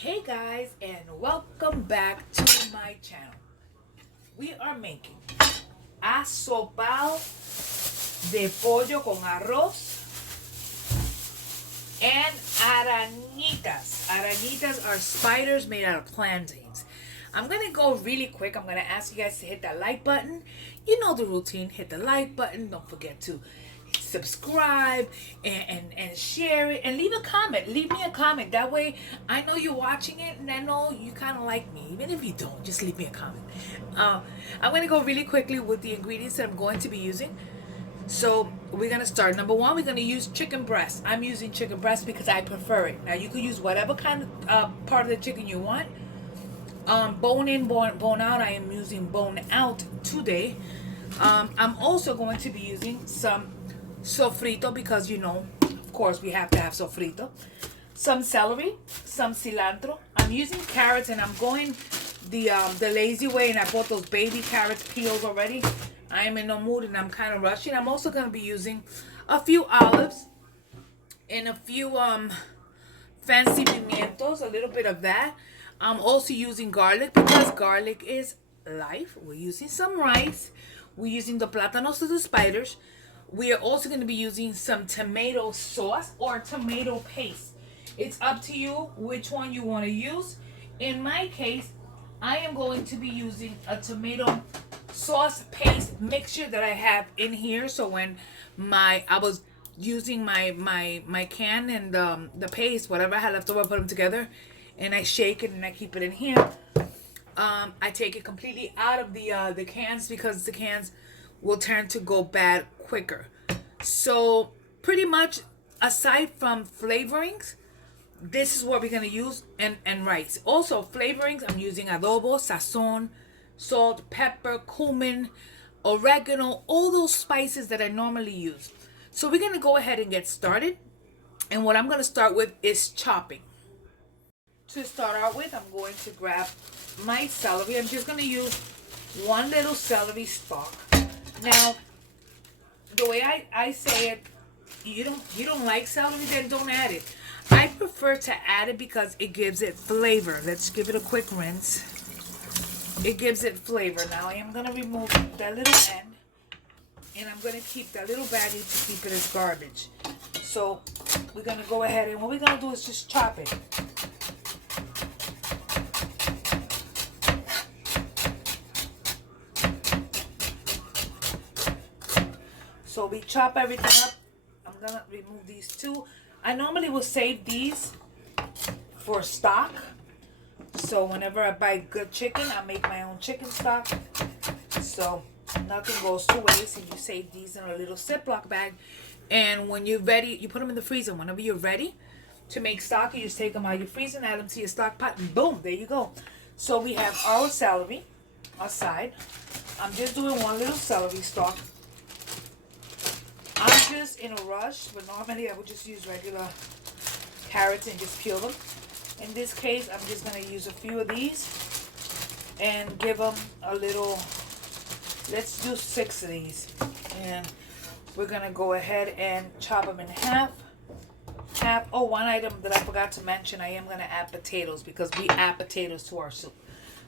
Hey guys, and welcome back to my channel. We are making asopao de pollo con arroz and arañitas. Arañitas are spiders made out of plantains. I'm going to go really quick. I'm going to ask you guys to hit that like button. You know the routine. Hit the like button. Don't forget to subscribe and share it and leave a comment. Leave me a comment. That way I know you're watching it and I know you kind of like me. Even if you don't, just leave me a comment. I'm going to go really quickly with the ingredients that I'm going to be using. So we're going to start. Number one, we're going to use chicken breast. I'm using chicken breast because I prefer it. Now you can use whatever kind of part of the chicken you want. Bone in, bone out. I am using bone out today. I'm also going to be using some sofrito because of course we have to have sofrito. Some celery, some cilantro. I'm using carrots and I'm going the lazy way, and I bought those baby carrots peeled already. I am in no mood and I'm kind of rushing. I'm also going to be using a few olives and a few fancy pimientos, a little bit of that. I'm also using garlic because garlic is life. We're using some rice. We're using the plátanos of the spiders. We are also going to be using some tomato sauce or tomato paste. It's up to you which one you want to use. In my case, I am going to be using a tomato sauce paste mixture that I have in here. So when I was using my can and the paste, whatever I had left over, I put them together and I shake it and I keep it in here. I take it completely out of the cans because the cans will turn to go bad quicker. So pretty much, aside from flavorings, this is what we're gonna use, and rice. Also flavorings, I'm using adobo, sazon, salt, pepper, cumin, oregano, all those spices that I normally use. So we're gonna go ahead and get started. And what I'm gonna start with is chopping. To start out with, I'm going to grab my celery. I'm just going to use one little celery stalk. Now, the way I say it, you don't like celery, then don't add it. I prefer to add it because it gives it flavor. Let's give it a quick rinse. It gives it flavor. Now I am going to remove that little end, and I'm going to keep that little baggie to keep it as garbage. So we're going to go ahead, and what we're going to do is just chop it. So we chop everything up. I'm gonna remove these two. I normally will save these for stock. So whenever I buy good chicken, I make my own chicken stock. So nothing goes to waste, and you save these in a little Ziploc bag. And when you're ready, you put them in the freezer. Whenever you're ready to make stock, you just take them out of your freezer and add them to your stock pot, and boom, there you go. So we have our celery aside. I'm just doing one little celery stalk. I'm just in a rush, but normally I would just use regular carrots and just peel them. In this case, I'm just going to use a few of these and give them a little, let's do 6 of these. And we're going to go ahead and chop them in half. Oh, one item that I forgot to mention, I am going to add potatoes because we add potatoes to our soup.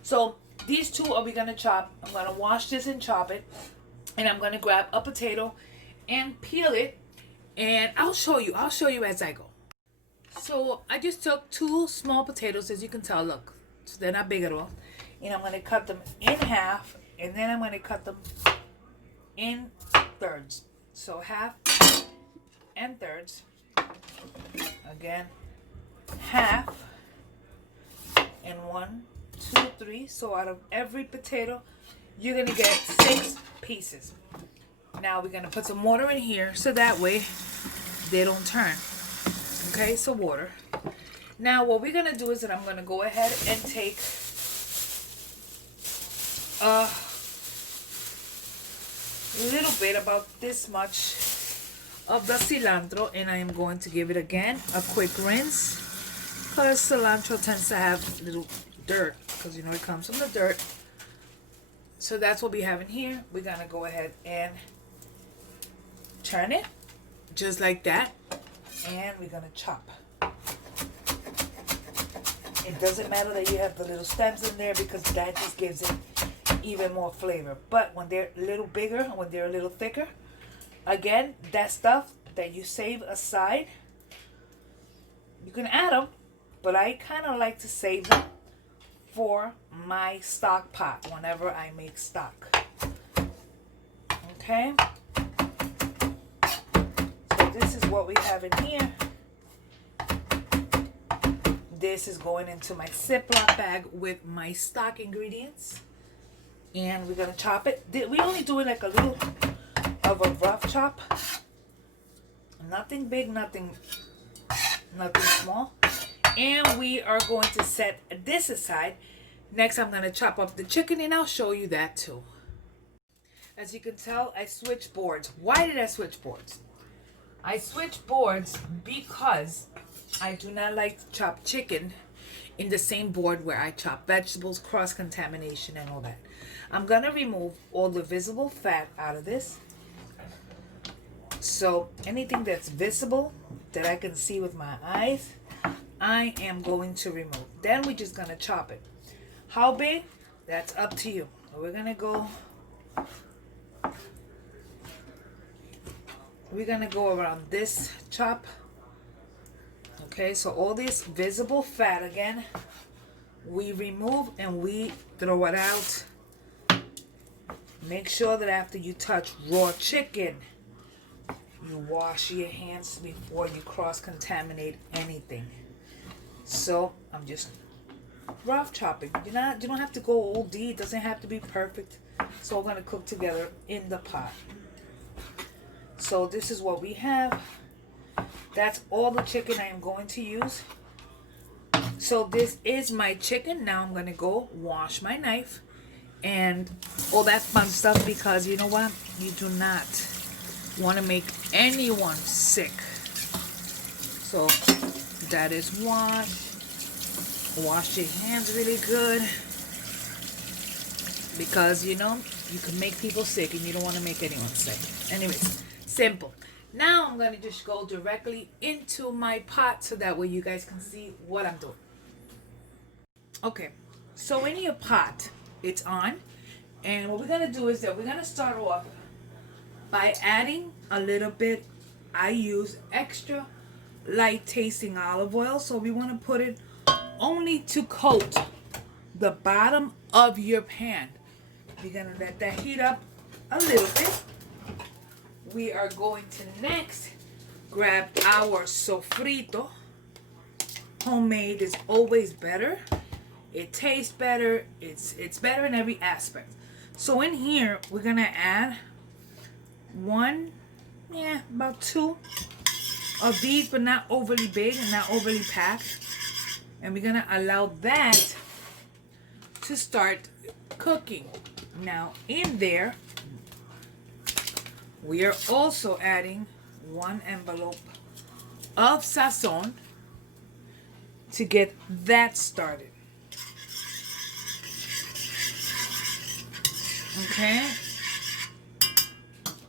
So these two are we going to chop. I'm going to wash this and chop it. And I'm going to grab a potato and peel it, and I'll show you as I go. So I just took 2 small potatoes, as you can tell. Look, so they're not big at all, and I'm going to cut them in half, and then I'm going to cut them in thirds. So half and thirds. Again, half and 1, 2, 3. So out of every potato, you're going to get 6 pieces. Now we're going to put some water in here so that way they don't turn. Okay, so water. Now what we're going to do is that I'm going to go ahead and take a little bit, about this much, of the cilantro, and I am going to give it again a quick rinse because cilantro tends to have little dirt because it comes from the dirt. So that's what we have in here. We're going to go ahead and turn it just like that, and we're gonna chop. It doesn't matter that you have the little stems in there because that just gives it even more flavor. But when they're a little bigger, when they're a little thicker, again, that stuff that you save aside, you can add them, but I kind of like to save them for my stock pot whenever I make stock. Okay, so this is what we have in here. This is going into my Ziploc bag with my stock ingredients. And we're going to chop it. We only do it like a little of a rough chop. Nothing big, nothing small. And we are going to set this aside. Next, I'm going to chop up the chicken and I'll show you that too. As you can tell, I switched boards. Why did I switch boards? I switched boards because I do not like to chop chicken in the same board where I chop vegetables, cross-contamination and all that. I'm going to remove all the visible fat out of this. So anything that's visible that I can see with my eyes, I am going to remove. Then we're just going to chop it. How big? That's up to you. We're going to go around this chop. Okay, so all this visible fat again, we remove and we throw it out. Make sure that after you touch raw chicken, you wash your hands before you cross-contaminate anything. So I'm just rough chopping. You don't have to go OD. It doesn't have to be perfect. So we're gonna cook together in the pot. So this is what we have. That's all the chicken I am going to use. So this is my chicken. Now I'm gonna go wash my knife and all that fun stuff, because you know what? You do not want to make anyone sick. So that is washed. Wash your hands really good, because you know you can make people sick and you don't want to make anyone sick. Anyways, simple. Now I'm going to just go directly into my pot so that way you guys can see what I'm doing. Okay, so in your pot, it's on. And what we're going to do is that we're going to start off by adding a little bit. I use extra light tasting olive oil. So we want to put it only to coat the bottom of your pan. We're going to let that heat up a little bit. We are going to next grab our sofrito. Homemade is always better. It tastes better. It's better in every aspect. So in here, we're going to add about 2 of these, but not overly big and not overly packed. And we're going to allow that to start cooking. Now in there, we are also adding 1 envelope of sazon to get that started. Okay.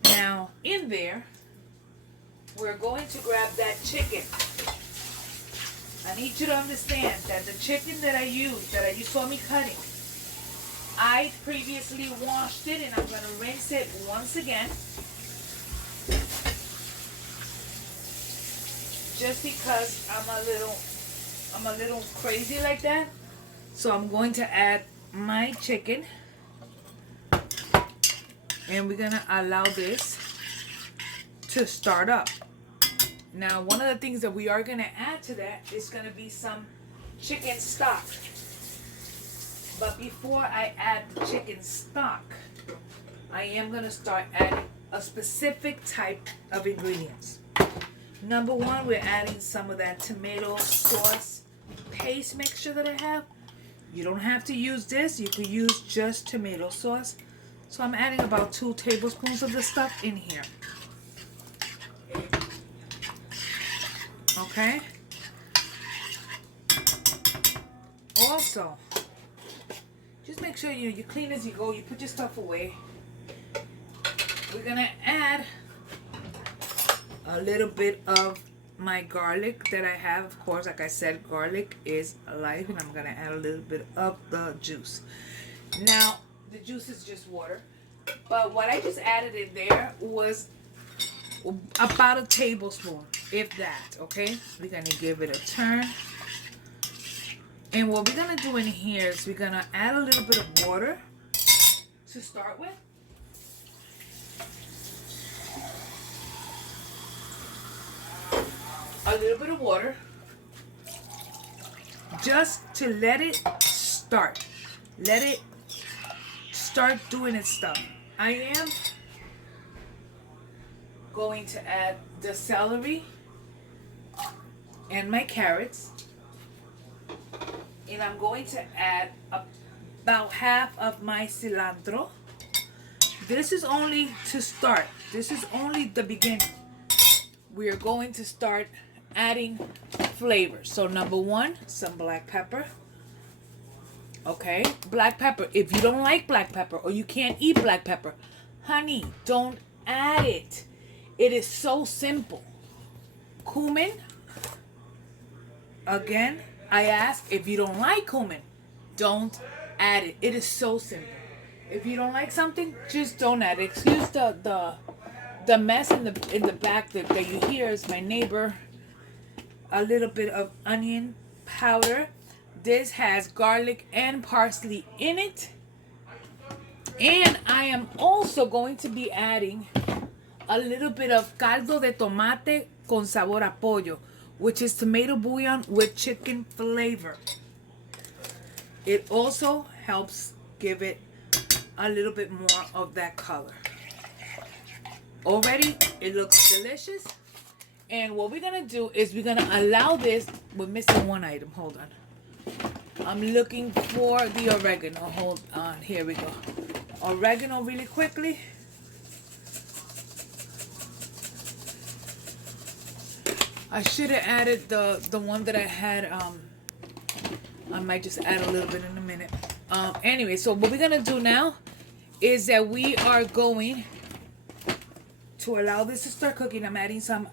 Now in there, we're going to grab that chicken. I need you to understand that the chicken that you saw me cutting, I previously washed it and I'm going to rinse it once again. Just because I'm a little crazy like that. So I'm going to add my chicken. And we're going to allow this to start up. Now, one of the things that we are going to add to that is going to be some chicken stock. But before I add the chicken stock, I am going to start adding a specific type of ingredients. Number 1, we're adding some of that tomato sauce paste mixture that I have. You don't have to use this. You could use just tomato sauce. So I'm adding about 2 tablespoons of the stuff in here. Okay. Also, just make sure you clean as you go. You put your stuff away. We're gonna add a little bit of my garlic that I have. Of course, like I said, garlic is life, and I'm gonna add a little bit of the juice. Now, the juice is just water, but what I just added in there was about a tablespoon, if that. Okay, we're gonna give it a turn. And what we're gonna do in here is we're gonna add a little bit of water to start with. A little bit of water, just to let it start. Let it start doing its stuff. I am going to add the celery and my carrots. And I'm going to add about half of my cilantro. This is only to start. This is only the beginning. We're going to start adding flavor. So number one, some black pepper. Okay, black pepper. If you don't like black pepper or you can't eat black pepper, honey, don't add it. It is so simple. Cumin. Again, I ask, if you don't like cumin, don't add it. It is so simple. If you don't like something, just don't add it. Excuse the mess in the back that you hear is my neighbor. A little bit of onion powder. This has garlic and parsley in it. And I am also going to be adding a little bit of caldo de tomate con sabor a pollo, which is tomato bouillon with chicken flavor. It also helps give it a little bit more of that color. Already, it looks delicious. And what we're going to do is we're going to allow this. We're missing one item. Hold on. I'm looking for the oregano. Hold on. Here we go. Oregano really quickly. I should have added the one that I had. I might just add a little bit in a minute. Anyway, so what we're going to do now is that we are going to allow this to start cooking. I'm adding some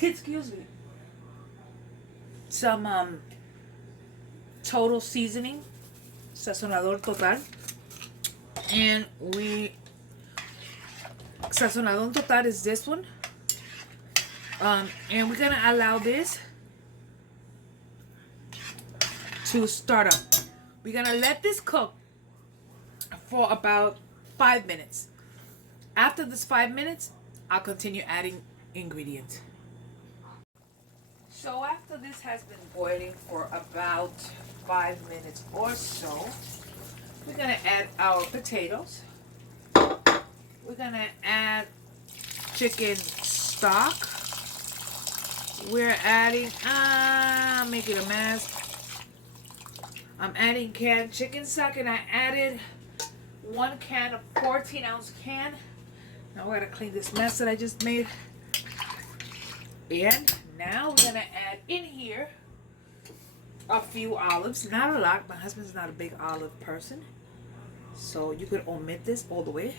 excuse me, some total seasoning, sazonador total, and sazonador total is this one, and we're gonna allow this to start up. We're gonna let this cook for about 5 minutes. After this 5 minutes, I'll continue adding ingredients. So after this has been boiling for about 5 minutes or so, we're going to add our potatoes. We're going to add chicken stock. We're adding, I'm making a mess. I'm adding canned chicken stock, and I added 1 can of 14-ounce can. Now we're going to clean this mess that I just made. And now we're going to add in here a few olives. Not a lot. My husband's not a big olive person, so you could omit this all the way.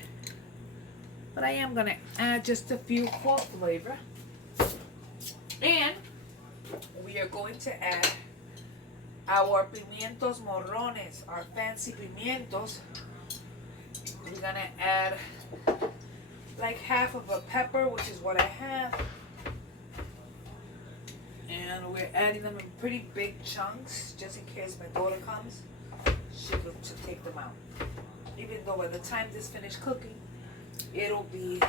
But I am going to add just a few for flavor. And we are going to add our pimientos morrones, our fancy pimientos. We're going to add like half of a pepper, which is what I have. And we're adding them in pretty big chunks, just in case my daughter comes. She will to take them out. Even though by the time this finishes cooking, it'll be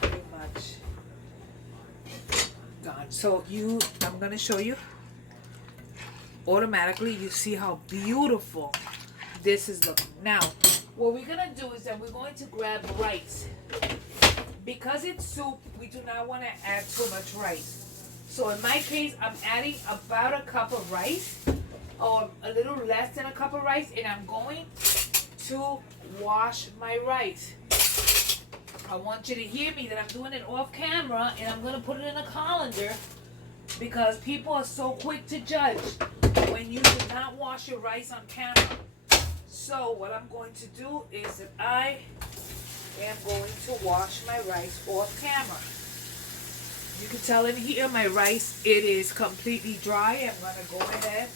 pretty much gone. So I'm gonna show you. Automatically, you see how beautiful this is looking. Now, what we're gonna do is that we're going to grab rice. Because it's soup, we do not want to add too much rice. So in my case, I'm adding about a cup of rice, or a little less than a cup of rice, and I'm going to wash my rice. I want you to hear me that I'm doing it off camera, and I'm going to put it in a colander, because people are so quick to judge when you do not wash your rice on camera. So what I'm going to do is that I am going to wash my rice off camera. You can tell in here my rice, it is completely dry. I'm going to go ahead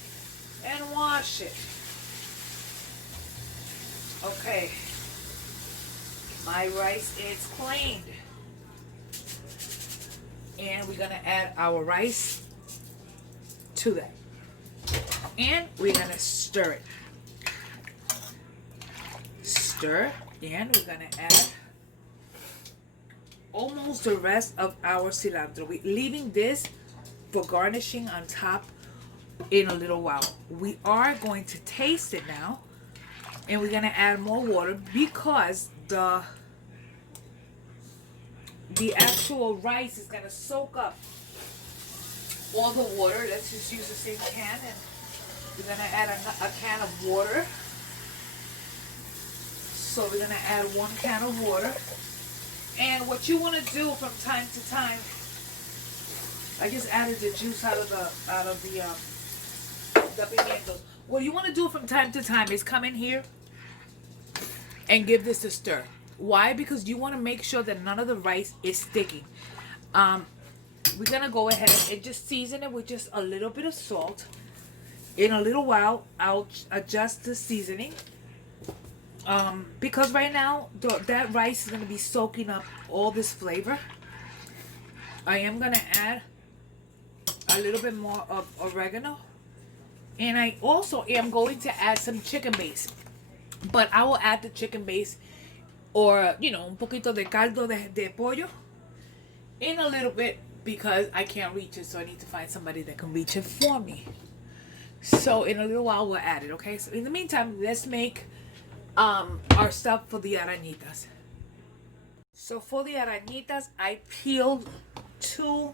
and wash it. Okay. My rice is cleaned. And we're going to add our rice to that. And we're going to stir it. Stir. And we're going to add almost the rest of our cilantro. We're leaving this for garnishing on top in a little while. We are going to taste it now. And we're going to add more water because the actual rice is going to soak up all the water. Let's just use the same can, and we're going to add a can of water. So we're going to add 1 can of water. And what you want to do from time to time, I just added the juice out of the pimientos. What you want to do from time to time is come in here and give this a stir. Why? Because you want to make sure that none of the rice is sticking. We're going to go ahead and just season it with just a little bit of salt. In a little while, I'll adjust the seasoning. Because right now, that rice is going to be soaking up all this flavor. I am going to add a little bit more of oregano. And I also am going to add some chicken base. But I will add the chicken base, or, you know, un poquito de caldo de pollo in a little bit, because I can't reach it, so I need to find somebody that can reach it for me. So in a little while we'll add it, okay? So in the meantime, let's make our stuff for the arañitas. So for the arañitas, I peeled 2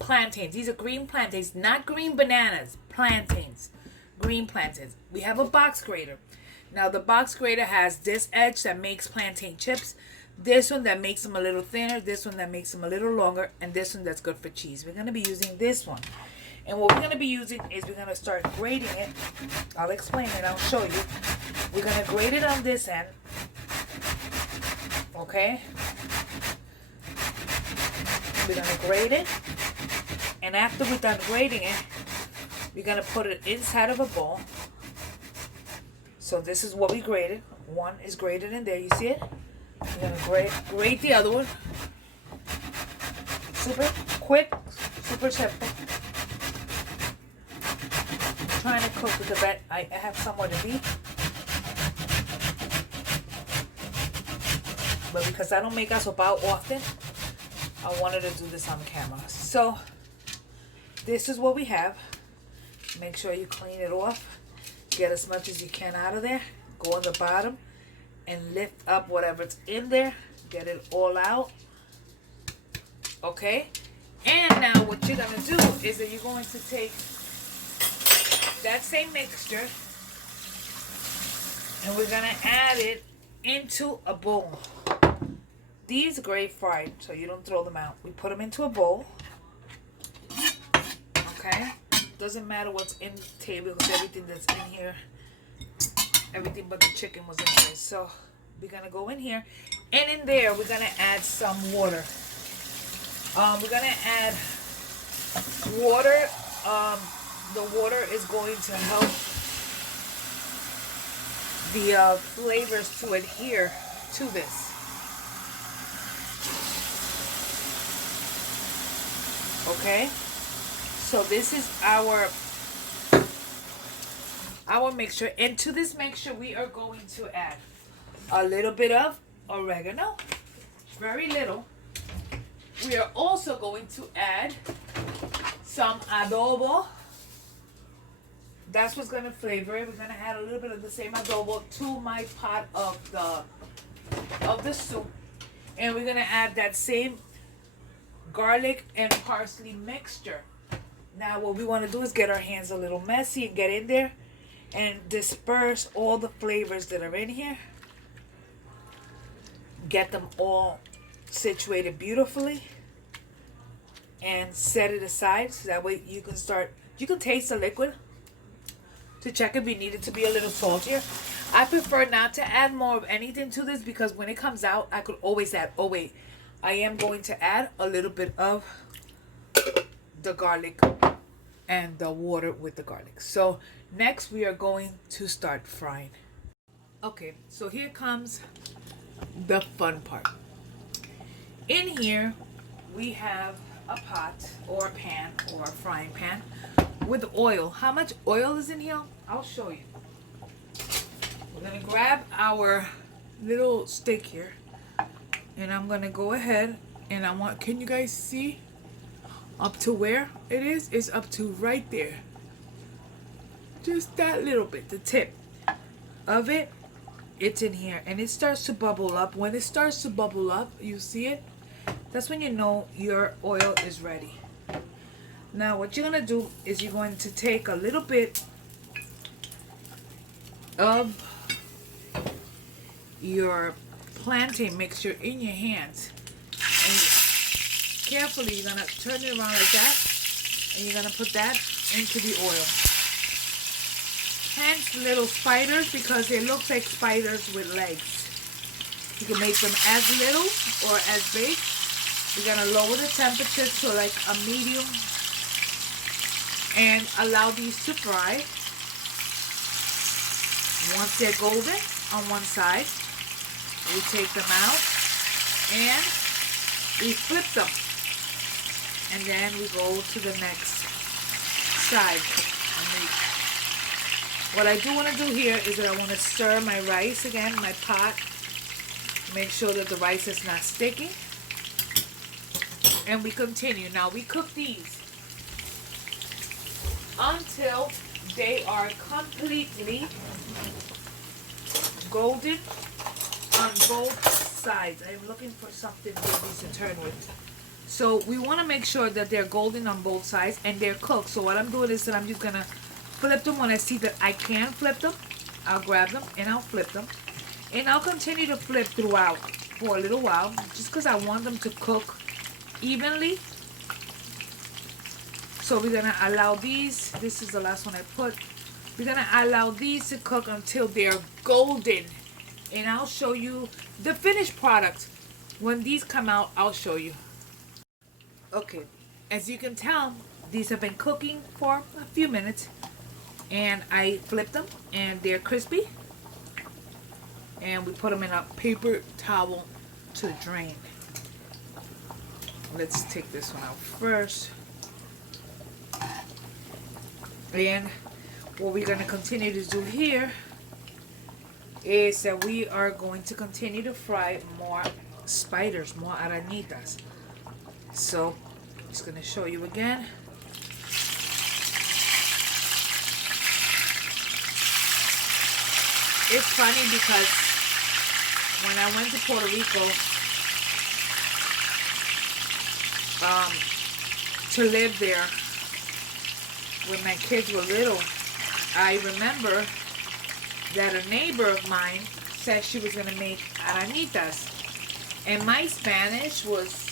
plantains. These are green plantains, not green bananas, plantains. Green plantains. We have a box grater. Now the box grater has this edge that makes plantain chips, this one that makes them a little thinner, this one that makes them a little longer, and this one that's good for cheese. We're going to be using this one. And what we're going to be using is we're going to start grating it. I'll explain it. I'll show you. We're going to grate it on this end. Okay? We're going to grate it. And after we're done grating it, we're going to put it inside of a bowl. So this is what we grated. One is grated in there. You see it? We're going to grate the other one. Super quick, super simple. I'm trying to cook with the bed. I have somewhere to be. But because I don't make asopao often, I wanted to do this on camera. So this is what we have. Make sure you clean it off. Get as much as you can out of there. Go on the bottom and lift up whatever's in there. Get it all out. Okay? And now what you're going to do is that you're going to take that same mixture and we're going to add it into a bowl. These are great fried, so you don't throw them out. We put them into a bowl. Okay? Doesn't matter what's in the table, because everything that's in here, everything but the chicken was in here. So we're gonna go in here, and in there we're gonna add some water. We're gonna add water. The water is going to help the flavors to adhere to this. Okay? So this is our mixture. And to this mixture, we are going to add a little bit of oregano. Very little. We are also going to add some adobo. That's what's going to flavor it. We're going to add a little bit of the same adobo to my pot of the soup. And we're going to add that same garlic and parsley mixture. Now what we want to do is get our hands a little messy and get in there and disperse all the flavors that are in here. Get them all situated beautifully and set it aside so that way you can taste the liquid to check if you need it to be a little saltier. I prefer not to add more of anything to this because when it comes out, I could always add, oh wait, I am going to add a little bit of the garlic and the water with the garlic. So next we are going to start frying. Okay, so here comes the fun part. In here we have a pot or a pan or a frying pan with oil. How much oil is in here? I'll show you. We're gonna grab our little stick here and I'm gonna go ahead and can you guys see up to where it is? It's up to right there. Just that little bit, the tip of it, it's in here and it starts to bubble up. When it starts to bubble up, you see it? That's when you know your oil is ready. Now what you're gonna do is you're going to take a little bit of your plantain mixture in your hands and carefully you're gonna turn it around like that and you're gonna put that into the oil. Hence little spiders, because they look like spiders with legs. You can make them as little or as big. You're gonna lower the temperature to like a medium and allow these to fry. Once they're golden on one side, we take them out and we flip them. And then we go to the next side. What I do want to do here is that I want to stir my rice again, my pot. Make sure that the rice is not sticky. And we continue. Now we cook these until they are completely golden on both sides. I'm looking for something for these to turn with. So we want to make sure that they're golden on both sides and they're cooked. So what I'm doing is that I'm just going to flip them. When I see that I can flip them, I'll grab them and I'll flip them. And I'll continue to flip throughout for a little while just because I want them to cook evenly. So we're going to allow these, this is the last one I put, we're going to allow these to cook until they're golden. And I'll show you the finished product. When these come out, I'll show you. Okay, as you can tell, these have been cooking for a few minutes. And I flip them and they're crispy. And we put them in a paper towel to drain. Let's take this one out first. And what we're going to continue to do here is that we are going to continue to fry more spiders, more arañitas. So I'm just going to show you again. It's funny because when I went to Puerto Rico to live there when my kids were little, I remember that a neighbor of mine said she was going to make arañitas. And my Spanish was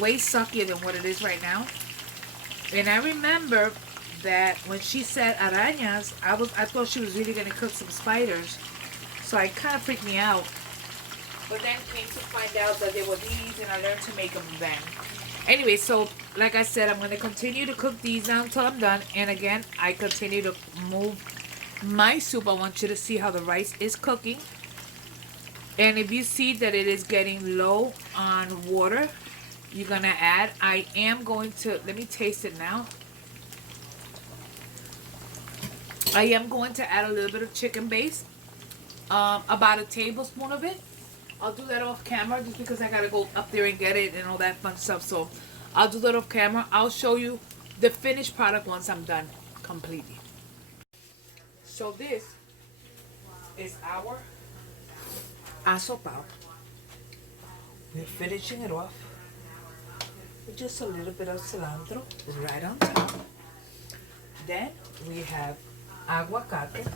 way suckier than what it is right now. And I remember that when she said arañas, I thought she was really going to cook some spiders. So it kind of freaked me out. But then came to find out that there were these and I learned to make them then. Anyway, so like I said, I'm going to continue to cook these now until I'm done. And again, I continue to move my soup. I want you to see how the rice is cooking. And if you see that it is getting low on water, you're going to add. I am going to, let me taste it now. I am going to add a little bit of chicken base. About a tablespoon of it. I'll do that off camera just because I got to go up there and get it and all that fun stuff. So I'll do that off camera. I'll show you the finished product once I'm done completely. So this is our Asopao. We're finishing it off with just a little bit of cilantro right on top. Then we have aguacate,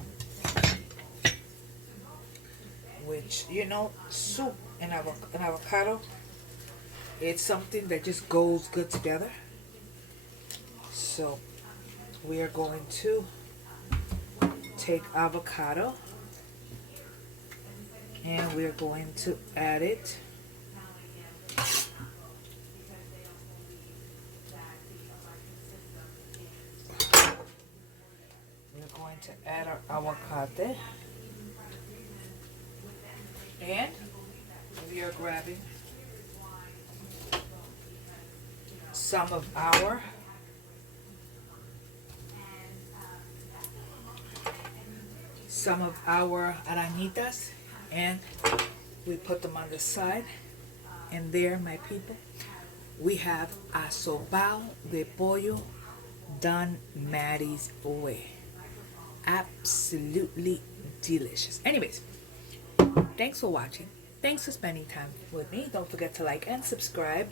which, you know, soup and avocado, it's something that just goes good together. So we are going to take avocado and we're going to add it add our aguacate. And we are grabbing some of our aranitas, and we put them on the side. And there, my people, we have asopao de pollo done Maddie's way. Absolutely delicious. Anyways, thanks for watching. Thanks for spending time with me. Don't forget to like and subscribe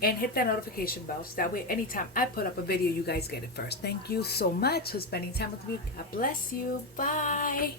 and hit that notification bell so that way anytime I put up a video, you guys get it first. Thank you so much for spending time with me. God bless you. Bye.